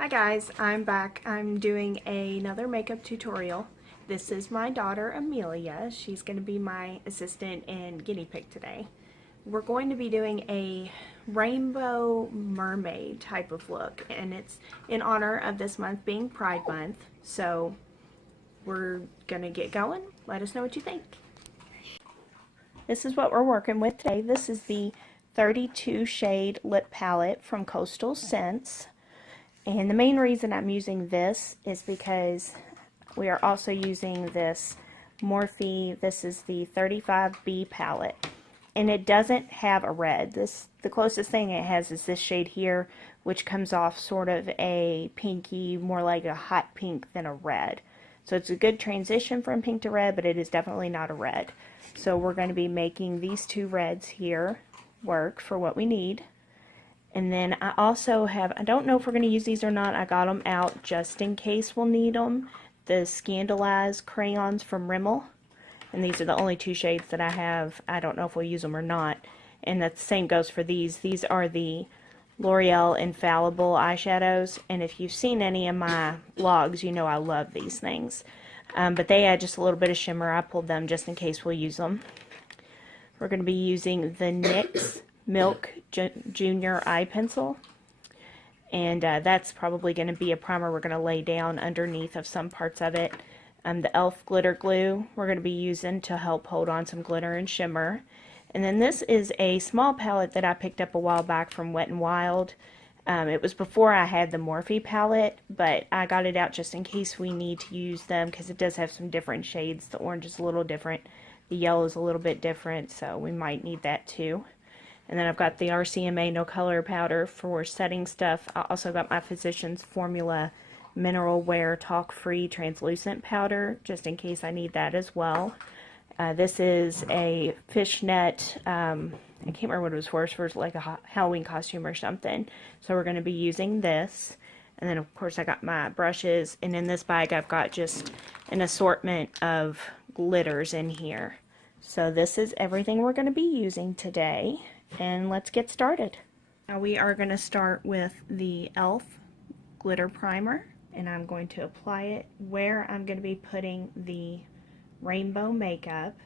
Hi guys, I'm back. I'm doing another makeup tutorial. This is my daughter Amelia. She's going to be my assistant and guinea pig today. We're going to be doing a rainbow mermaid type of look, and it's in honor of this month being Pride Month. So we're going to get going. Let us know what you think. This is what we're working with today. This is the 32 shade lip palette from Coastal Scents. And the main reason I'm using this is because we are also using this Morphe. This is the 35B palette. And it doesn't have a red. The closest thing it has is this shade here, which comes off sort of a pinky, more like a hot pink than a red. So it's a good transition from pink to red, but it is definitely not a red. So we're going to be making these two reds here work for what we need. And then I also have, I don't know if we're going to use these or not, I got them out just in case we'll need them, the Scandalize Crayons from Rimmel. And these are the only two shades that I have. I don't know if we'll use them or not. And the same goes for these. These are the L'Oreal Infallible eyeshadows. And if you've seen any of my vlogs, you know I love these things. But they add just a little bit of shimmer. I pulled them just in case we'll use them. We're going to be using the NYX Milk Junior Eye Pencil, and that's probably going to be a primer we're going to lay down underneath of some parts of it. The e.l.f. glitter glue we're going to be using to help hold on some glitter and shimmer. And then this is a small palette that I picked up a while back from Wet n Wild. It was before I had the Morphe palette, but I got it out just in case we need to use them because it does have some different shades. The orange is a little different, the yellow is a little bit different, so we might need that too. And then I've got the RCMA No Color Powder for setting stuff. I also got my Physicians Formula Mineral Wear Talc Free Translucent Powder, just in case I need that as well. This is a fishnet, I can't remember what it was for like a Halloween costume or something. So we're going to be using this. And then of course I got my brushes, and in this bag I've got just an assortment of glitters in here. So this is everything we're going to be using today. And let's get started. Now we are going to start with the e.l.f. glitter primer, and I'm going to apply it where I'm going to be putting the rainbow makeup.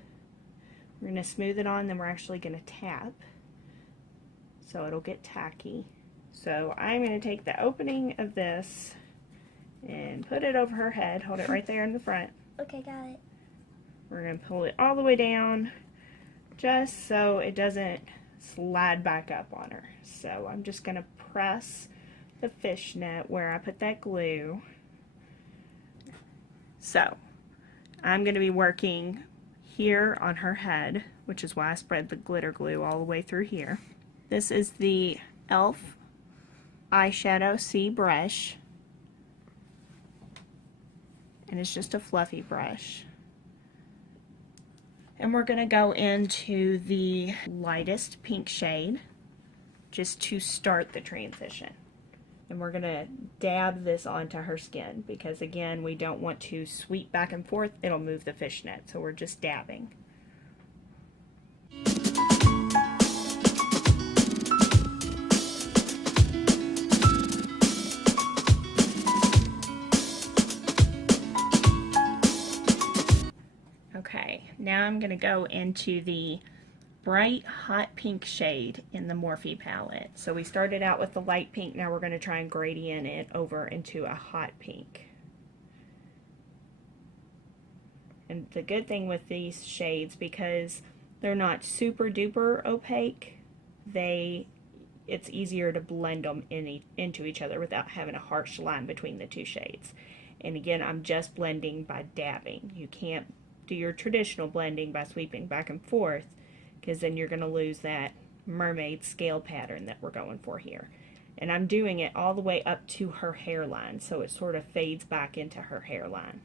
We're going to smooth it on, then we're actually going to tap so it'll get tacky. So I'm going to take the opening of this and put it over her head. Hold it right there in the front. Okay, got it. We're going to pull it all the way down just so it doesn't slide back up on her. So I'm just going to press the fishnet where I put that glue. So I'm going to be working here on her head, which is why I spread the glitter glue all the way through here. This is the e.l.f. eyeshadow C brush, and it's just a fluffy brush. And we're going to go into the lightest pink shade just to start the transition. And we're going to dab this onto her skin because, again, we don't want to sweep back and forth. It'll move the fishnet, so we're just dabbing. Okay, now I'm going to go into the bright hot pink shade in the Morphe palette. So we started out with the light pink, now we're going to try and gradient it over into a hot pink. And the good thing with these shades, because they're not super duper opaque, it's easier to blend them into each other without having a harsh line between the two shades. And again, I'm just blending by dabbing. You can't do your traditional blending by sweeping back and forth, because then you're going to lose that mermaid scale pattern that we're going for here. And I'm doing it all the way up to her hairline, so it sort of fades back into her hairline.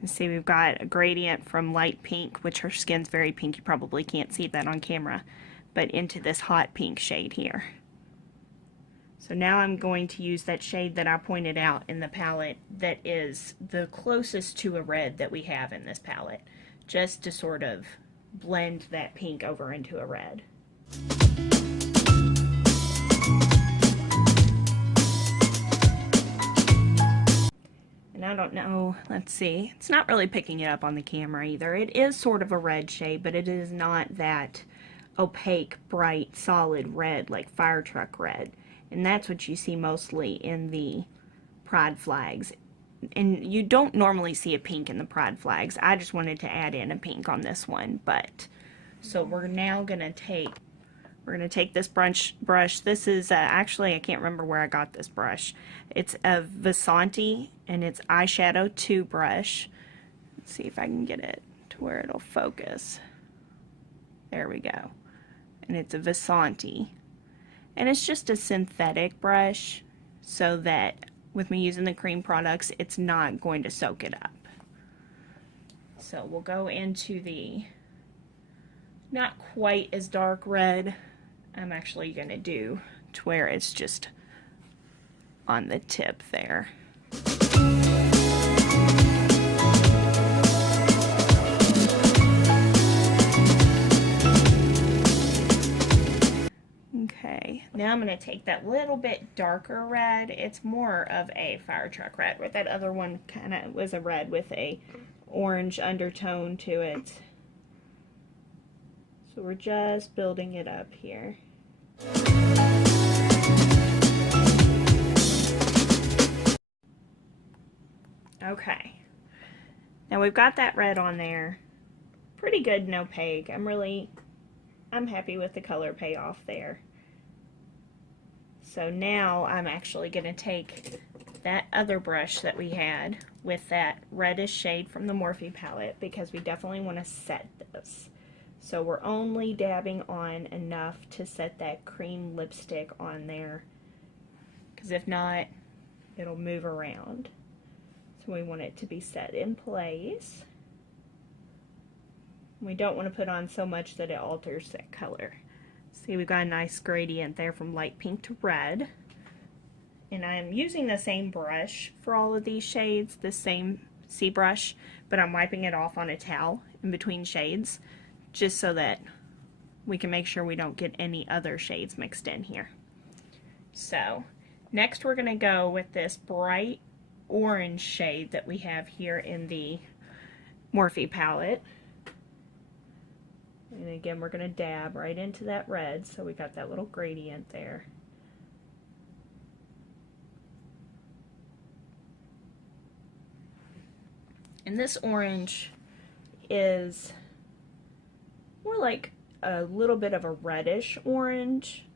You see we've got a gradient from light pink, which her skin's very pink, you probably can't see that on camera, but into this hot pink shade here. So now I'm going to use that shade that I pointed out in the palette that is the closest to a red that we have in this palette, just to sort of blend that pink over into a red. And I don't know, let's see, it's not really picking it up on the camera either. It is sort of a red shade, but it is not that opaque, bright, solid red like fire truck red. And that's what you see mostly in the pride flags. And you don't normally see a pink in the pride flags. I just wanted to add in a pink on this one. But so we're now gonna take this brush. This is actually, I can't remember where I got this brush. It's a Vasanti, and it's eyeshadow 2 brush. Let's see if I can get it to where it'll focus. There we go. And it's a Vasanti. And it's just a synthetic brush, so that with me using the cream products, it's not going to soak it up. So we'll go into the not quite as dark red. I'm actually going to do to where it's just on the tip there. Okay, now I'm going to take that little bit darker red. It's more of a fire truck red, where that other one kind of was a red with a orange undertone to it. So we're just building it up here. Okay. Now we've got that red on there. Pretty good and opaque. I'm happy with the color payoff there. So now I'm actually going to take that other brush that we had with that reddish shade from the Morphe palette, because we definitely want to set this. So we're only dabbing on enough to set that cream lipstick on there, because if not, it'll move around. So we want it to be set in place. We don't want to put on so much that it alters that color. See, we've got a nice gradient there from light pink to red. And I'm using the same brush for all of these shades, the same C brush, but I'm wiping it off on a towel in between shades, just so that we can make sure we don't get any other shades mixed in here. So next we're going to go with this bright orange shade that we have here in the Morphe palette. And again, we're going to dab right into that red, so we got that little gradient there. And this orange is more like a little bit of a reddish orange.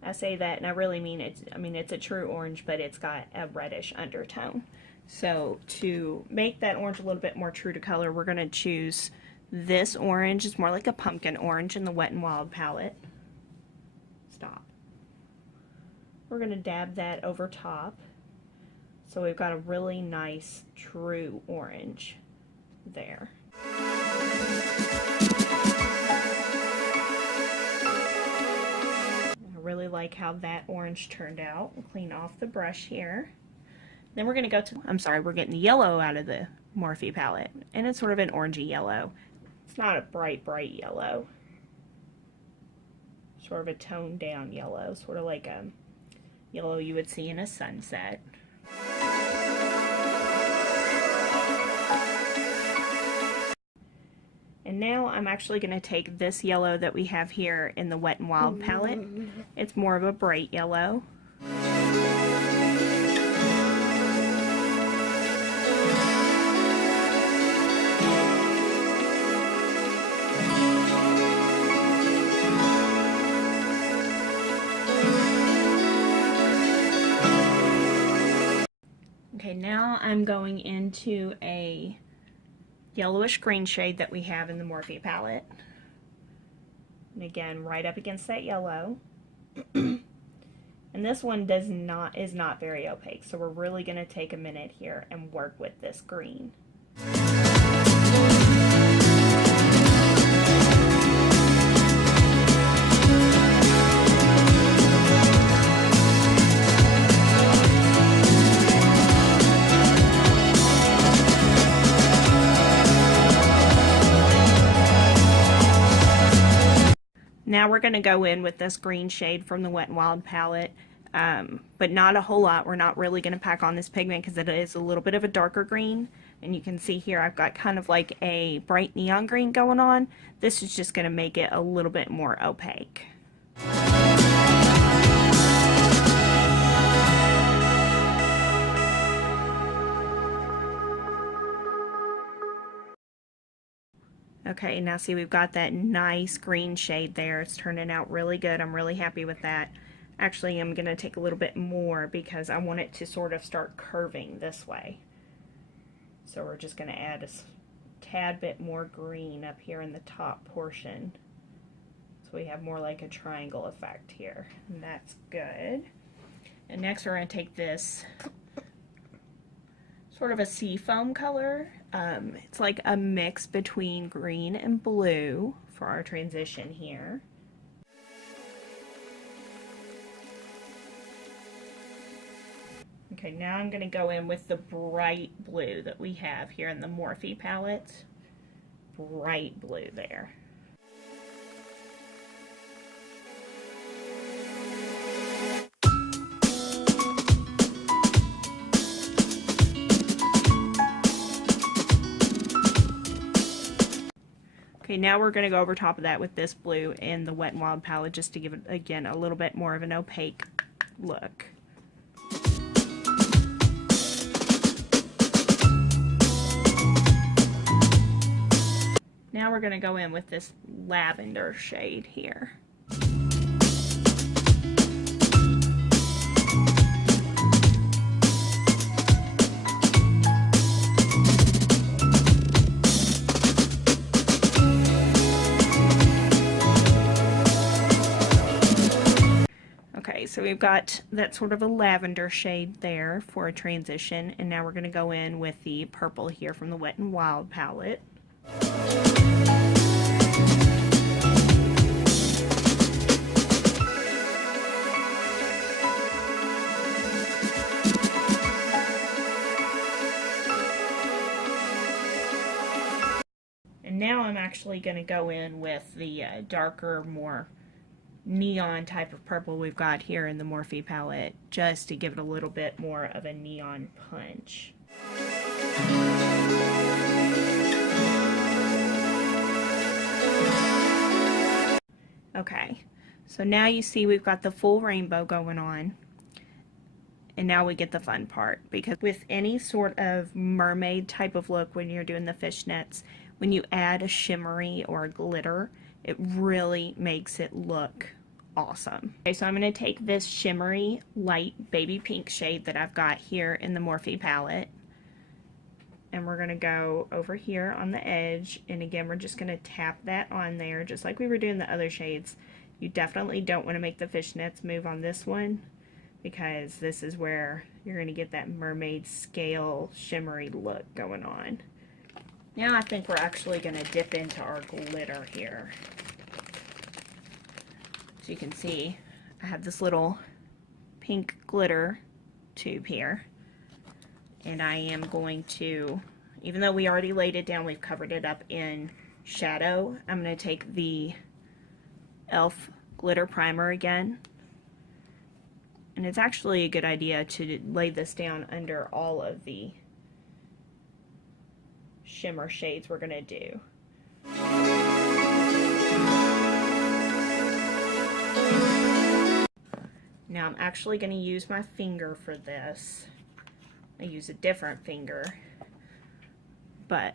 I say that and I really mean it. I mean, it's a true orange, but it's got a reddish undertone. So to make that orange a little bit more true to color, we're going to choose this orange. It's more like a pumpkin orange in the Wet n Wild palette. Stop. We're going to dab that over top. So we've got a really nice true orange there. I really like how that orange turned out. We'll clean off the brush here. Then we're going to go to, we're getting the yellow out of the Morphe palette. And it's sort of an orangey yellow. It's not a bright, bright yellow. Sort of a toned down yellow. Sort of like a yellow you would see in a sunset. And now I'm actually going to take this yellow that we have here in the Wet n Wild palette. It's more of a bright yellow. Okay, now I'm going into a yellowish green shade that we have in the Morphe palette. And again, right up against that yellow. And this one is not very opaque, so we're really going to take a minute here and work with this green. Now we're going to go in with this green shade from the Wet n Wild palette. but not a whole lot. We're not really going to pack on this pigment because it is a little bit of a darker green. And you can see here I've got kind of like a bright neon green going on. This is just going to make it a little bit more opaque. Okay, now see, we've got that nice green shade there. It's turning out really good. I'm really happy with that. Actually, I'm going to take a little bit more because I want it to sort of start curving this way. So we're just going to add a tad bit more green up here in the top portion. So we have more like a triangle effect here. And that's good. And next we're going to take this sort of a seafoam color. It's like a mix between green and blue for our transition here. Okay, now I'm going to go in with the bright blue that we have here in the Morphe palette. Bright blue there. Okay, now we're going to go over top of that with this blue in the Wet n Wild palette just to give it, again, a little bit more of an opaque look. Now we're going to go in with this lavender shade here. Okay, so we've got that sort of a lavender shade there for a transition, and now we're going to go in with the purple here from the Wet n Wild palette. And now I'm actually going to go in with the darker, more neon type of purple we've got here in the Morphe palette, just to give it a little bit more of a neon punch. Okay, so now you see we've got the full rainbow going on. And now we get the fun part, because with any sort of mermaid type of look when you're doing the fishnets, when you add a shimmery or a glitter, it really makes it look awesome. Okay, so I'm going to take this shimmery light baby pink shade that I've got here in the Morphe palette, and we're going to go over here on the edge, and again we're just going to tap that on there just like we were doing the other shades. You definitely don't want to make the fishnets move on this one, because this is where you're going to get that mermaid scale shimmery look going on. Now I think we're actually going to dip into our glitter here. So you can see I have this little pink glitter tube here, and I am going to, even though we already laid it down, we've covered it up in shadow, I'm going to take the e.l.f. glitter primer again. And it's actually a good idea to lay this down under all of the shimmer shades we're going to do. Now I'm actually going to use my finger for this. I use a different finger, but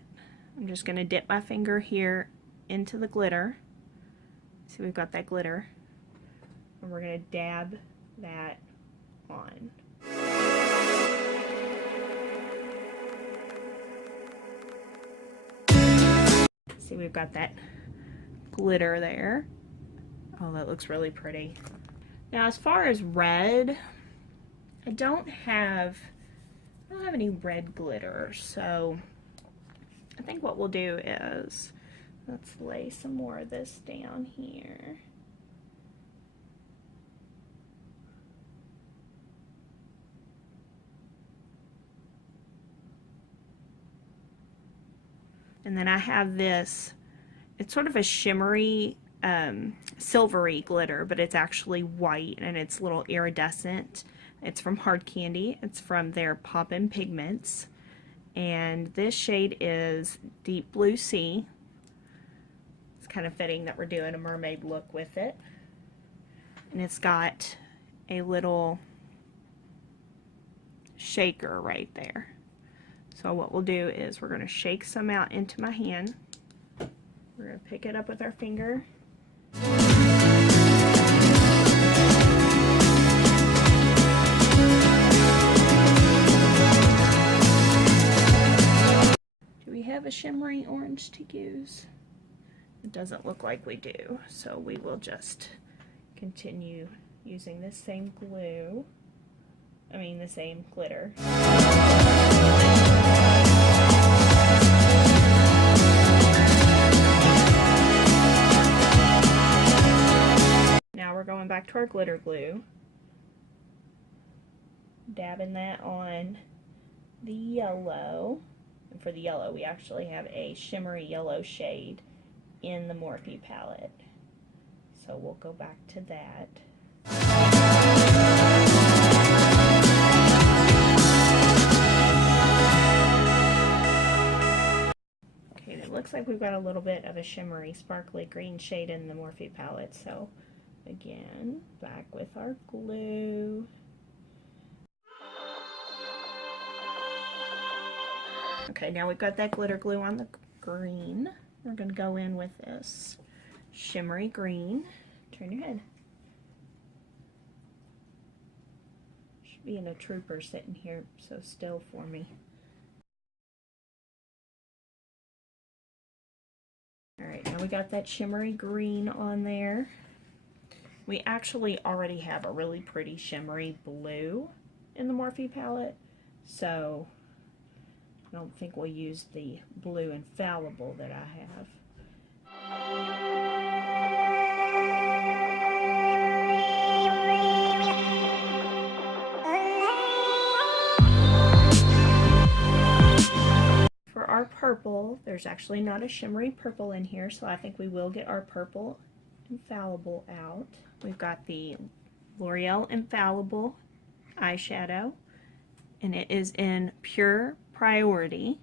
I'm just going to dip my finger here into the glitter. See, we've got that glitter, and we're going to dab that on. See, we've got that glitter there. Oh, that looks really pretty. Now, as far as red, I don't have any red glitter, so I think what we'll do is let's lay some more of this down here. And then I have this, it's sort of a shimmery silvery glitter, but it's actually white and it's a little iridescent. It's from Hard Candy. It's from their Poppin' Pigments. And this shade is Deep Blue Sea. It's kind of fitting that we're doing a mermaid look with it. And it's got a little shaker right there. So what we'll do is we're going to shake some out into my hand. We're going to pick it up with our finger. Do we have a shimmery orange to use? It doesn't look like we do, so we will just continue using this same glue. The same glitter. Now we're going back to our glitter glue. Dabbing that on the yellow. And for the yellow, we actually have a shimmery yellow shade in the Morphe palette. So we'll go back to that. Okay, it looks like we've got a little bit of a shimmery, sparkly green shade in the Morphe palette. So again, back with our glue. Okay, now we've got that glitter glue on the green. We're going to go in with this shimmery green. Turn your head. Should be in a trooper sitting here so still for me. Alright, now we got that shimmery green on there. We actually already have a really pretty shimmery blue in the Morphe palette, so I don't think we'll use the blue infallible that I have. For our purple, there's actually not a shimmery purple in here, so I think we will get our purple infallible out. We've got the L'Oreal Infallible eyeshadow, and it is in Pure Priority.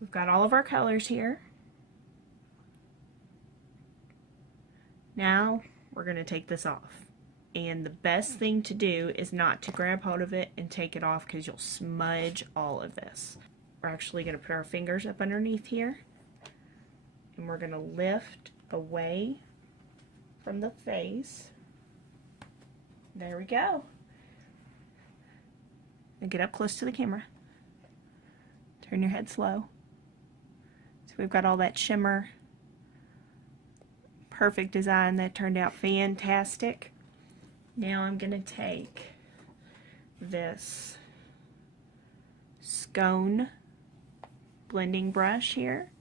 We've got all of our colors here. Now we're going to take this off. And the best thing to do is not to grab hold of it and take it off, because you'll smudge all of this. We're actually going to put our fingers up underneath here. And we're going to lift away from the face. There we go. And get up close to the camera. Turn your head slow. So we've got all that shimmer. Perfect design. That turned out fantastic. Now I'm going to take this scone blending brush here.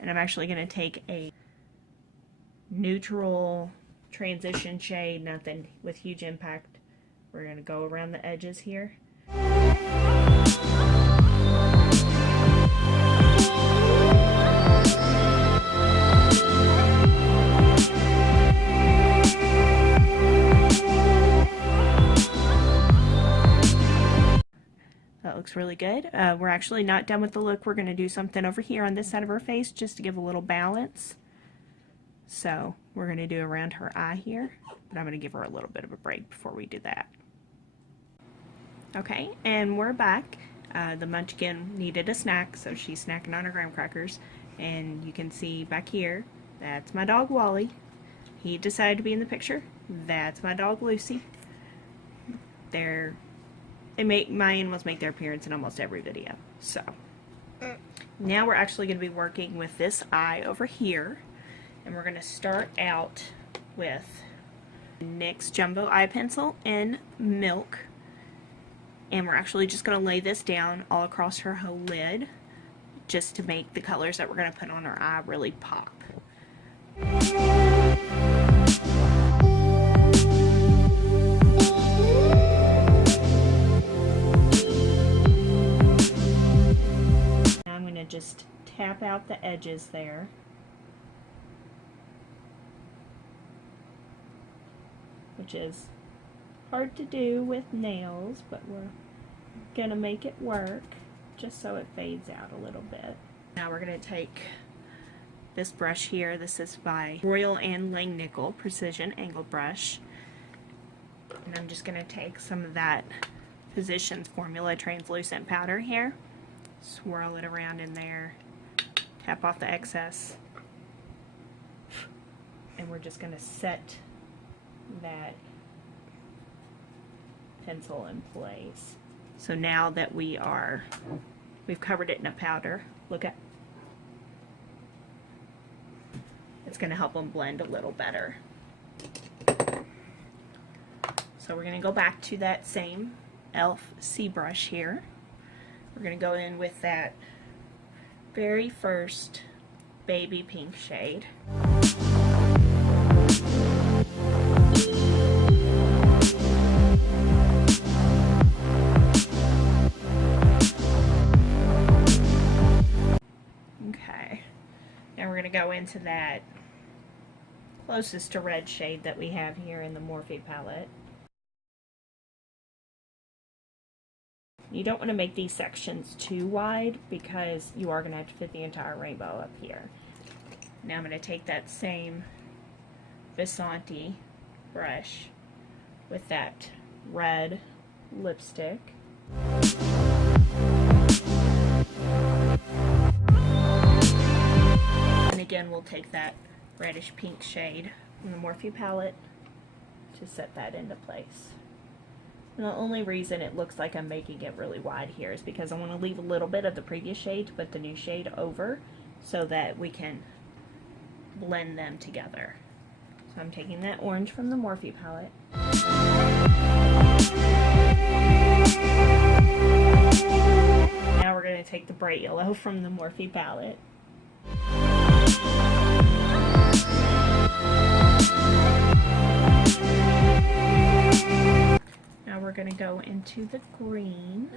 And I'm actually going to take a neutral transition shade, nothing with huge impact. We're going to go around the edges here. That looks really good. We're actually not done with the look. We're going to do something over here on this side of her face just to give a little balance. So we're going to do around her eye here, but I'm going to give her a little bit of a break before we do that. Okay, and we're back. The Munchkin needed a snack, so she's snacking on her graham crackers. And you can see back here, that's my dog Wally. He decided to be in the picture. That's my dog Lucy. My animals make their appearance in almost every video. So now we're actually going to be working with this eye over here, and we're going to start out with NYX Jumbo Eye Pencil in Milk, and we're actually just going to lay this down all across her whole lid just to make the colors that we're going to put on her eye really pop. tap out the edges there. Which is hard to do with nails, but we're gonna make it work just so it fades out a little bit. Now we're gonna take this brush here. This is by Royal and Langnickel Precision Angle Brush. And I'm just gonna take some of that Physicians Formula translucent powder here, swirl it around in there, tap off the excess, and we're just gonna set that pencil in place. So now that we've covered it in a powder, look at, it's going to help them blend a little better. So we're going to go back to that same e.l.f. C brush here. We're going to go in with that very first baby pink shade. Okay, now we're going to go into that closest to red shade that we have here in the Morphe palette. You don't want to make these sections too wide because you are going to have to fit the entire rainbow up here. Now I'm going to take that same Vissanti brush with that red lipstick. And again, we'll take that reddish pink shade from the Morphe palette to set that into place. And the only reason it looks like I'm making it really wide here is because I want to leave a little bit of the previous shade to put the new shade over so that we can blend them together. So I'm taking that orange from the Morphe palette. Now we're going to take the bright yellow from the Morphe palette. Now we're going to go into the green.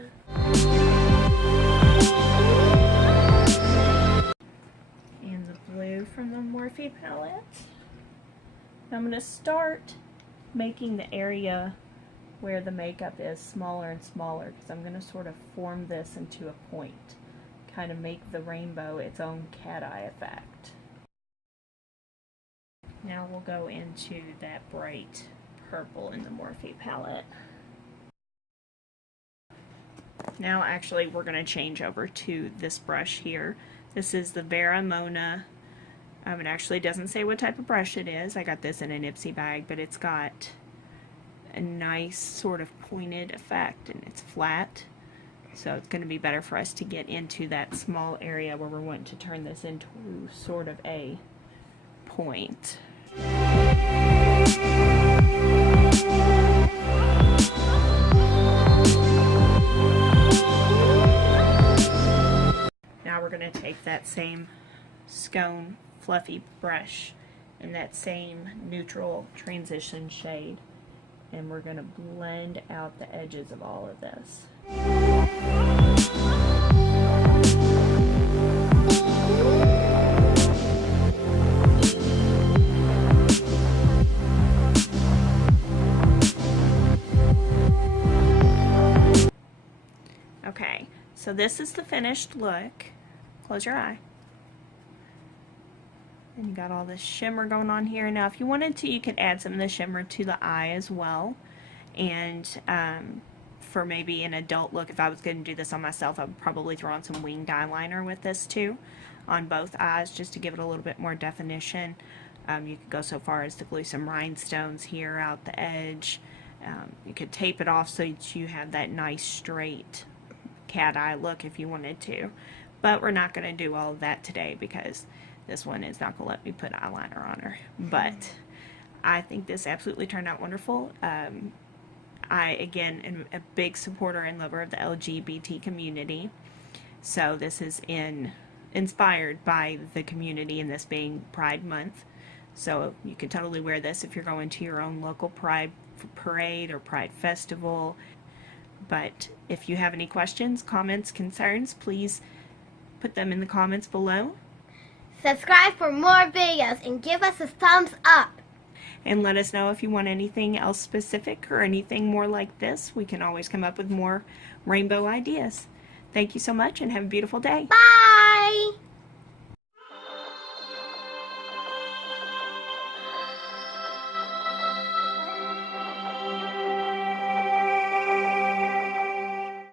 And the blue from the Morphe palette. I'm going to start making the area where the makeup is smaller and smaller because I'm going to sort of form this into a point. Kind of make the rainbow its own cat eye effect. Now we'll go into that bright purple in the Morphe palette. Now actually we're going to change over to this brush here. This is the Vera Mona. It actually doesn't say what type of brush it is. I got this in an Ipsy bag, but it's got a nice sort of pointed effect and it's flat. So it's going to be better for us to get into that small area where we're wanting to turn this into sort of a point. Now we're going to take that same scone fluffy brush in that same neutral transition shade and we're going to blend out the edges of all of this. Okay, so this is the finished look. Close your eye. And you got all this shimmer going on here. Now if you wanted to, you could add some of the shimmer to the eye as well. And for maybe an adult look, if I was going to do this on myself, I would probably throw on some winged eyeliner with this too on both eyes just to give it a little bit more definition. You could go so far as to glue some rhinestones here out the edge. You could tape it off so that you have that nice straight cat eye look if you wanted to. But we're not going to do all of that today because this one is not going to let me put eyeliner on her. But I think this absolutely turned out wonderful. I, again, am a big supporter and lover of the LGBT community. So this is inspired by the community and this being Pride Month. So you can totally wear this if you're going to your own local Pride parade or Pride festival. But if you have any questions, comments, concerns, please put them in the comments below. Subscribe for more videos and give us a thumbs up. And let us know if you want anything else specific or anything more like this. We can always come up with more rainbow ideas. Thank you so much and have a beautiful day. Bye!